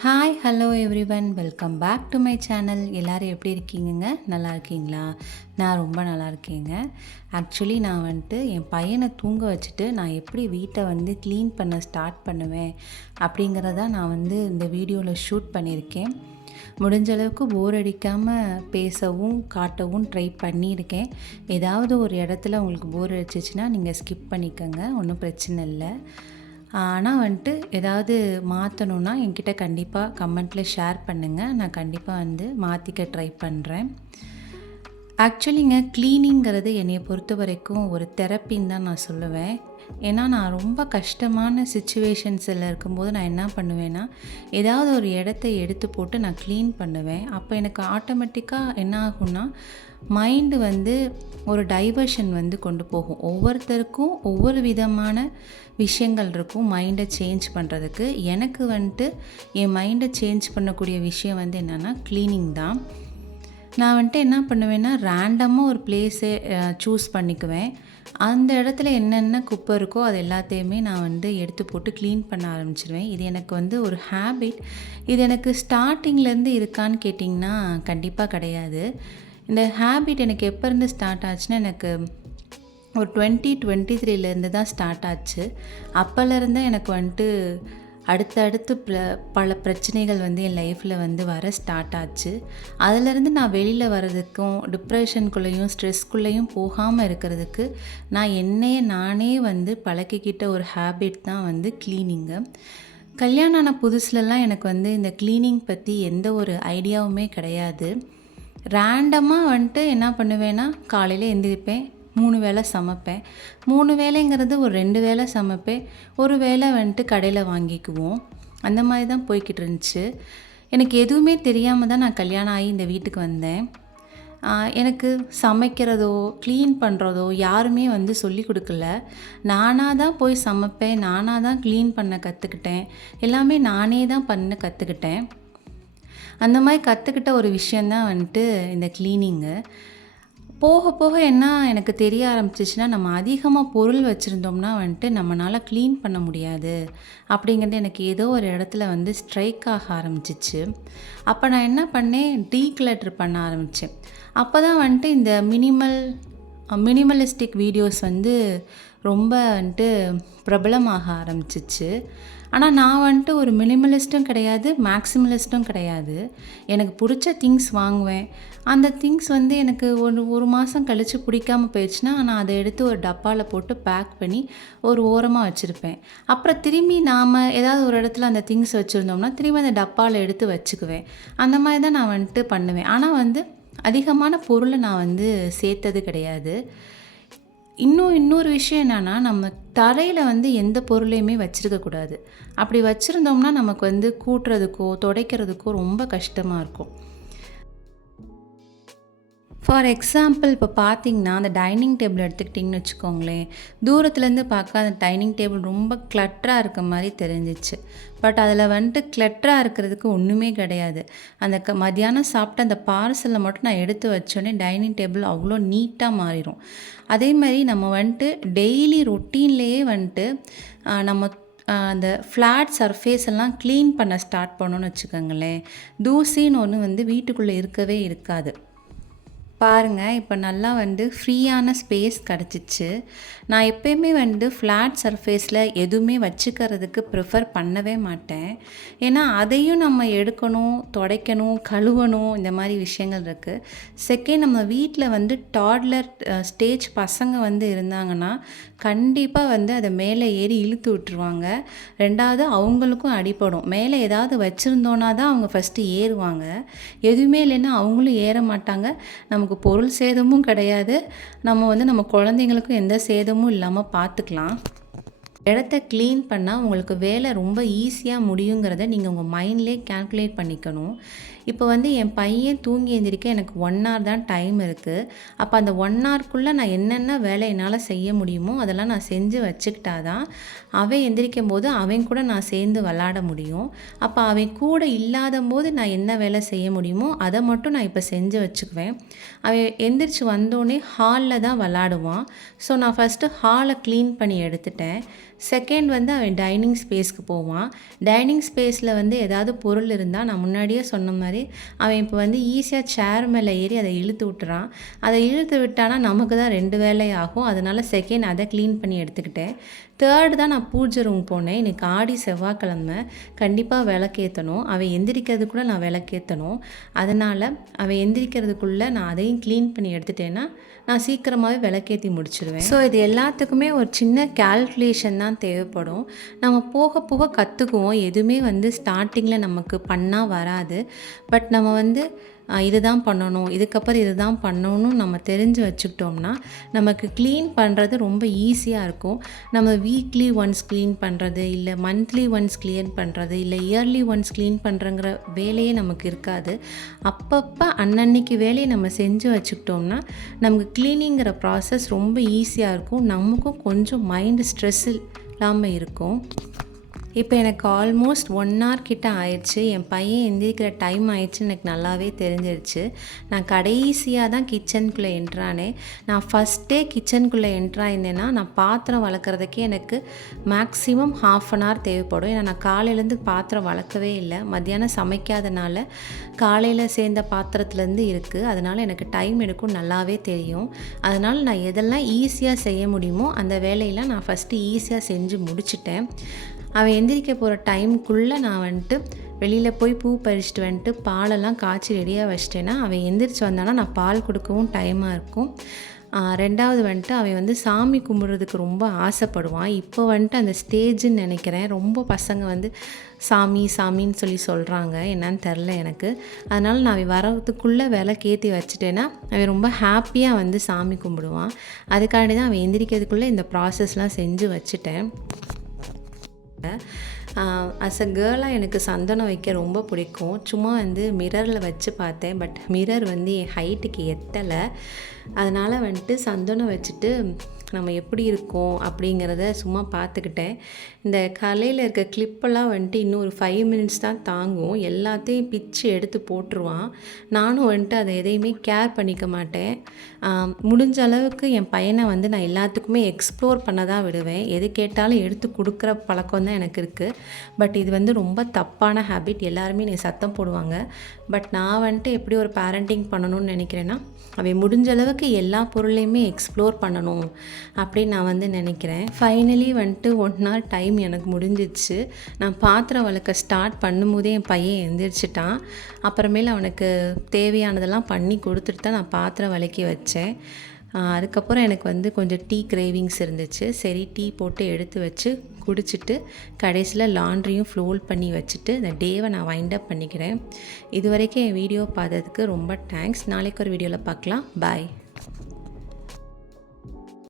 Hi hello everyone welcome back to my channel. எல்லோரும் எப்படி இருக்கீங்கங்க? நல்லா இருக்கீங்களா? நான் ரொம்ப நல்லா இருக்கேங்க. ஆக்சுவலி நான் என் பையனை தூங்க வச்சுட்டு நான் எப்படி வீட்டை க்ளீன் பண்ண ஸ்டார்ட் பண்ணுவேன் அப்படிங்கிறத நான் இந்த வீடியோவில் ஷூட் பண்ணியிருக்கேன். முடிஞ்ச அளவுக்கு போர் அடிக்காமல் பேசவும் காட்டவும் ட்ரை பண்ணியிருக்கேன். ஏதாவது ஒரு இடத்துல உங்களுக்கு போர் அடிச்சிச்சின்னா நீங்கள் ஸ்கிப் பண்ணிக்கோங்க, ஒன்றும் பிரச்சனை இல்லை. ஆனால் ஏதாவது மாற்றணுன்னா என்கிட்ட கண்டிப்பாக கமெண்ட்டில் ஷேர் பண்ணுங்கள். நான் கண்டிப்பாக மாற்றிக்க ட்ரை பண்ணுறேன். ஆக்சுவலிங்க க்ளீனிங்கிறது என்னை பொறுத்த வரைக்கும் ஒரு தெரப்பின்னு தான் நான் சொல்லுவேன். ஏன்னா நான் ரொம்ப கஷ்டமான சுச்சுவேஷன்ஸில் இருக்கும்போது நான் என்ன பண்ணுவேன்னா, ஏதாவது ஒரு இடத்த எடுத்து போட்டு நான் க்ளீன் பண்ணுவேன். அப்போ எனக்கு ஆட்டோமேட்டிக்காக என்ன ஆகும்னா, மைண்டு ஒரு டைவர்ஷன் கொண்டு போகும். ஒவ்வொருத்தருக்கும் ஒவ்வொரு விதமான விஷயங்கள் இருக்கும் மைண்டை சேஞ்ச் பண்ணுறதுக்கு. எனக்கு என் மைண்டை சேஞ்ச் பண்ணக்கூடிய விஷயம் என்னென்னா க்ளீனிங் தான். நான் என்ன பண்ணுவேன்னா, ரேண்டமாக ஒரு பிளேஸை சூஸ் பண்ணிக்குவேன். அந்த இடத்துல என்னென்ன குப்பை இருக்கோ அது எல்லாத்தையுமே நான் எடுத்து போட்டு க்ளீன் பண்ண ஆரம்பிச்சிடுவேன். இது எனக்கு ஒரு ஹேபிட். இது எனக்கு ஸ்டார்டிங்லேருந்து இருக்கான்னு கேட்டிங்கன்னா கண்டிப்பாக கிடையாது. இந்த ஹேபிட் எனக்கு எப்போ இருந்து ஸ்டார்ட் ஆச்சுன்னா, எனக்கு ஒரு 2023லேருந்து தான் ஸ்டார்ட் ஆச்சு. அப்போலேருந்து எனக்கு அடுத்தடுத்து பல பிரச்சனைகள் என் லைஃப்பில் வர ஸ்டார்ட் ஆச்சு. அதிலேருந்து நான் வெளியில் வர்றதுக்கும் டிப்ரெஷனுக்குள்ளேயும் ஸ்ட்ரெஸ்க்குள்ளேயும் போகாமல் இருக்கிறதுக்கு நான் என்னையே நானே பழக்கிக்கிட்ட ஒரு ஹேபிட் தான் க்ளீனிங்கு. கல்யாணம் ஆன புதுசுலலாம் எனக்கு இந்த க்ளீனிங் பற்றி எந்த ஒரு ஐடியாவுமே கிடையாது. ரேண்டமாக என்ன பண்ணுவேன்னா, காலையில் எந்திரிப்பேன், 3 வேளை சமைப்பேன். 3 வேளைங்கிறது ஒரு 2 வேளை சமைப்பேன், ஒரு வேளை கடையில் வாங்கிக்குவோம். அந்த மாதிரி தான் போய்கிட்டு இருந்துச்சு. எனக்கு எதுவுமே தெரியாமல் தான் நான் கல்யாணம் ஆகி இந்த வீட்டுக்கு வந்தேன். எனக்கு சமைக்கிறதோ க்ளீன் பண்ணுறதோ யாருமே சொல்லி கொடுக்கல. நானாக தான் போய் சமைப்பேன், நானாக தான் க்ளீன் பண்ண கற்றுக்கிட்டேன். எல்லாமே நானே தான் பண்ண கற்றுக்கிட்டேன். அந்த மாதிரி கற்றுக்கிட்ட ஒரு விஷயந்தான் இந்த க்ளீனிங்கு. போக போக என்ன எனக்கு தெரிய ஆரம்பிச்சிச்சுன்னா, நம்ம அதிகமாக பொருள் வச்சுருந்தோம்னா நம்மளால் க்ளீன் பண்ண முடியாது அப்படிங்கிறது எனக்கு ஏதோ ஒரு இடத்துல ஸ்ட்ரைக் ஆக ஆரம்பிச்சிச்சு. அப்போ நான் என்ன பண்ணேன், டீக்ளட்டர் பண்ண ஆரம்பித்தேன். அப்போ தான் இந்த மினிமலிஸ்டிக் வீடியோஸ் ரொம்ப பிரபலமாக ஆரம்பிச்சிச்சு. ஆனால் நான் ஒரு மினிமலிஸ்ட்டும் கிடையாது, மேக்ஸிமலிஸ்ட்டும் கிடையாது. எனக்கு பிடிச்ச திங்ஸ் வாங்குவேன். அந்த திங்ஸ் எனக்கு ஒரு மாதம் கழித்து பிடிக்காமல் போயிடுச்சுன்னா, நான் அதை எடுத்து ஒரு டப்பாவில் போட்டு பேக் பண்ணி ஒரு ஓரமாக வச்சுருப்பேன். அப்புறம் திரும்பி நாம் ஏதாவது ஒரு இடத்துல அந்த திங்ஸ் வச்சுருந்தோம்னா திரும்பி அந்த டப்பாவில் எடுத்து வச்சுக்குவேன். அந்த மாதிரி தான் நான் பண்ணுவேன். ஆனால் அதிகமான பொருளை நான் சேர்த்தது கிடையாது. இன்னொரு விஷயம் என்னென்னா, நம்ம தரையில் எந்த பொருளையுமே வச்சுருக்கக்கூடாது. அப்படி வச்சுருந்தோம்னா நமக்கு கூட்டுறதுக்கோ துடைக்கிறதுக்கோ ரொம்ப கஷ்டமாக இருக்கும். ஃபார் எக்ஸாம்பிள் இப்போ பார்த்தீங்கன்னா, அந்த டைனிங் டேபிள் எடுத்துக்கிட்டிங்கன்னு வச்சுக்கோங்களேன். தூரத்துலேருந்து பார்க்க அந்த டைனிங் டேபிள் ரொம்ப கிளட்டராக இருக்க மாதிரி தெரிஞ்சிச்சு. பட் அதில் கிளட்டராக இருக்கிறதுக்கு ஒன்றுமே கிடையாது. அந்த மதியானம் சாப்பிட்ட அந்த பார்சலில் மட்டும் நான் எடுத்து வச்சோடனே டைனிங் டேபிள் அவ்வளோ நீட்டாக மாறிடும். அதே மாதிரி நம்ம டெய்லி ரொட்டீன்லேயே நம்ம அந்த ஃப்ளாட் சர்ஃபேஸ் எல்லாம் க்ளீன் பண்ண ஸ்டார்ட் பண்ணோன்னு வச்சுக்கோங்களேன். தூசின்னு ஒன்று வீட்டுக்குள்ளே இருக்கவே இருக்காது. பாருங்கள், இப்போ நல்லா ஃப்ரீயான ஸ்பேஸ் கிடச்சிச்சு. நான் எப்போயுமே ஃப்ளாட் சர்ஃபேஸில் எதுவுமே வச்சுக்கிறதுக்கு ப்ரிஃபர் பண்ணவே மாட்டேன். ஏன்னா அதையும் நம்ம எடுக்கணும், துடைக்கணும், கழுவணும், இந்த மாதிரி விஷயங்கள் இருக்குது. செகண்ட், நம்ம வீட்டில் டாட்லர் ஸ்டேஜ் பசங்க இருந்தாங்கன்னா கண்டிப்பாக அதை மேலே ஏறி இழுத்து விட்டுருவாங்க. ரெண்டாவது அவங்களுக்கும் அடிப்படும். மேலே ஏதாவது வச்சுருந்தோன்னா தான் அவங்க ஃபஸ்ட்டு ஏறுவாங்க. எதுவுமே இல்லைன்னா அவங்களும் ஏற மாட்டாங்க. நமக்கு பொருள் சேதமும் கிடையாது. நம்ம குழந்தைங்களுக்கும் எந்த சேதமும் இல்லாமல் பார்த்துக்கலாம். இடத்த க்ளீன் பண்ணால் உங்களுக்கு வேலை ரொம்ப ஈஸியாக முடியுங்கிறத நீங்கள் உங்கள் மைண்ட்லேயே கால்குலேட் பண்ணிக்கணும். இப்போ வந்து என் பையன் தூங்கி எந்திரிக்க எனக்கு 1 ஹவர் தான் டைம் இருக்குது. அப்போ அந்த 1 ஹவருக்குள்ளே நான் என்னென்ன வேலை என்னால் செய்ய முடியுமோ அதெல்லாம் நான் செஞ்சு வச்சுக்கிட்டா தான் அவன் எந்திரிக்கும் போது அவன் கூட நான் சேர்ந்து விளாட முடியும். அப்போ அவன் கூட இல்லாத போது நான் என்ன வேலை செய்ய முடியுமோ அதை மட்டும் நான் இப்போ செஞ்சு வச்சுக்குவேன். அவன் எந்திரிச்சு வந்தோடனே ஹாலில் தான் விளாடுவான். ஸோ நான் ஃபஸ்ட்டு ஹாலை க்ளீன் பண்ணி எடுத்துட்டேன். செகண்ட் வந்து அவன் டைனிங் ஸ்பேஸ்க்கு போவான். டைனிங் ஸ்பேஸில் வந்து ஏதாவது பொருள் இருந்தால் நான் முன்னாடியே சொன்ன மாதிரி அவன் இப்போ வந்து ஈஸியாக சேர் மேலே ஏறி அதை இழுத்து விட்டுறான். அதை இழுத்து விட்டானா நமக்கு தான் 2 வேலை ஆகும். அதனால் செகண்ட் அதை க்ளீன் பண்ணி எடுத்துக்கிட்டேன். தேர்டு தான் நான் பூஜை ரூம் போனேன். இன்னைக்கு ஆடி செவ்வாய்க்கிழமை கண்டிப்பாக விளக்கேற்றணும். அவன் எந்திரிக்கிறதுக்குள்ளே நான் விளக்கேற்றணும். அதனால் அவன் எந்திரிக்கிறதுக்குள்ளே நான் அதையும் க்ளீன் பண்ணி எடுத்துட்டேன்னா நான் சீக்கிரமாகவே விளக்கேற்றி முடிச்சிடுவேன். ஸோ இது எல்லாத்துக்குமே ஒரு சின்ன கால்குலேஷன் தான் தேவைப்படும். நம்ம போக போக கற்றுக்குவோம். எதுவுமே வந்து ஸ்டார்டிங்கில் நமக்கு பண்ணால் வராது. பட் நம்ம வந்து இதுதான் பண்ணணும், இதுக்கப்புறம் இதுதான் பண்ணணும்னு நம்ம தெரிஞ்சு வச்சுக்கிட்டோம்னா நமக்கு க்ளீன் பண்ணுறது ரொம்ப ஈஸியாக இருக்கும். நம்ம வீக்லி ஒன்ஸ் க்ளீன் பண்ணுறது, இல்லை மந்த்லி ஒன்ஸ் க்ளீன் பண்ணுறது, இல்லை இயர்லி ஒன்ஸ் க்ளீன் பண்ணுறங்கிற வேலையே நமக்கு இருக்காது. அப்பப்போ அன்னன்னைக்கு வேலையை நம்ம செஞ்சு வச்சுக்கிட்டோம்னா நமக்கு க்ளீனிங்கிற ப்ராசஸ் ரொம்ப ஈஸியாக இருக்கும். நமக்கும் கொஞ்சம் மைண்டு ஸ்ட்ரெஸ் இல்லாமல் இருக்கும். இப்போ எனக்கு ஆல்மோஸ்ட் 1 ஹவர் கிட்ட ஆயிடுச்சு. என் பையன் எந்திரிக்கிற டைம் ஆயிடுச்சுன்னு எனக்கு நல்லாவே தெரிஞ்சிருச்சு. நான் கடைசியாக தான் கிச்சனுக்குள்ளே என்ட்ரானேன். நான் ஃபஸ்ட்டே கிச்சனுக்குள்ளே என்ட்ராயிருந்தேன்னா நான் பாத்திரம் வளர்க்குறதுக்கே எனக்கு மேக்ஸிமம் 1/2 ஹவர் தேவைப்படும். ஏன்னா நான் காலையிலேருந்து பாத்திரம் வளர்க்கவே இல்லை. மத்தியானம் சமைக்காதனால காலையில் சேர்ந்த பாத்திரத்துலேருந்து இருக்குது. அதனால் எனக்கு டைம் எடுக்கும் நல்லாவே தெரியும். அதனால் நான் எதெல்லாம் ஈஸியாக செய்ய முடியுமோ அந்த வேலையெல்லாம் நான் ஃபஸ்ட்டு ஈஸியாக செஞ்சு முடிச்சிட்டேன். அவன் எந்திரிக்க போகிற டைமுக்குள்ளே நான் வந்துட்டு வெளியில் போய் பூ பறிச்சுட்டு வந்துட்டு பாலெல்லாம் காய்ச்சி ரெடியாக வச்சிட்டேன்னா அவன் எந்திரிச்சு வந்தானா நான் பால் கொடுக்கவும் டைமாக இருக்கும். ரெண்டாவது வந்துட்டு அவன் வந்து சாமி கும்பிட்றதுக்கு ரொம்ப ஆசைப்படுவான். இப்போ வந்துட்டு அந்த ஸ்டேஜுன்னு நினைக்கிறேன். ரொம்ப பசங்க வந்து சாமி சாமின்னு சொல்கிறாங்க. என்னன்னு தெரில எனக்கு. அதனால் நான் அவன் வரதுக்குள்ளே விளக்கேற்றி வச்சுட்டேன்னா அவன் ரொம்ப ஹாப்பியாக வந்து சாமி கும்பிடுவான். அதுக்காண்டி தான் அவன் எந்திரிக்கிறதுக்குள்ளே இந்த ப்ராசஸ்லாம் செஞ்சு வச்சுட்டேன். அஸ் அ கேர்ளாக எனக்கு சந்தனம் வைக்க ரொம்ப பிடிக்கும். சும்மா வந்து மிரரில் வச்சு பார்த்தேன். பட் மிரர் வந்து என் ஹைட்டுக்கு எட்டலை. அதனால் வந்துட்டு சந்தனம் வச்சுட்டு நம்ம எப்படி இருக்கோம் அப்படிங்கிறத சும்மா பார்த்துக்கிட்டேன். இந்த கலையில் இருக்க கிளிப்பெல்லாம் வந்துட்டு இன்னும் ஒரு 5 மினிட்ஸ் தான் தாங்கும். எல்லாத்தையும் பிச்சு எடுத்து போட்டுருவான். நானும் வந்துட்டு அதை எதையுமே கேர் பண்ணிக்க மாட்டேன். முடிஞ்ச அளவுக்கு என் பையனை வந்து நான் எல்லாத்துக்குமே எக்ஸ்ப்ளோர் பண்ண தான் விடுவேன். எது கேட்டாலும் எடுத்து கொடுக்குற பழக்கம் தான் எனக்கு இருக்குது. பட் இது வந்து ரொம்ப தப்பான ஹேபிட். எல்லாருமே என்னை சத்தம் போடுவாங்க. பட் நான் வந்துட்டு எப்படி ஒரு பேரண்டிங் பண்ணணும்னு நினைக்கிறேன்னா அவன் முடிஞ்ச அளவுக்கு எல்லா பொருளையுமே எக்ஸ்ப்ளோர் பண்ணணும் அப்படின்னு நான் வந்து நினைக்கிறேன். ஃபைனலி வந்துட்டு 1 ஹவர் டைம் எனக்கு முடிஞ்சிச்சு. நான் பாத்திரம் வளர்க்க ஸ்டார்ட் பண்ணும்போதே என் பையன் எந்திரிச்சிட்டான். அப்புறமேல அவனுக்கு தேவையானதெல்லாம் பண்ணி கொடுத்துட்டு தான் நான் பாத்திரம் விளக்கி வச்சேன். அதுக்கப்புறம் எனக்கு வந்து கொஞ்சம் டீ கிரேவிங்ஸ் இருந்துச்சு. சரி டீ போட்டு எடுத்து வச்சு குடிச்சிட்டு கடைசியில் லாண்ட்ரியும் ஃப்ளோல் பண்ணி வச்சுட்டு இந்த டேவை நான் வைண்ட் அப் பண்ணிக்கிறேன். இது வரைக்கும் என் வீடியோ பார்த்ததுக்கு ரொம்ப தேங்க்ஸ். நாளைக்கு ஒரு வீடியோவில் பார்க்கலாம். பாய்.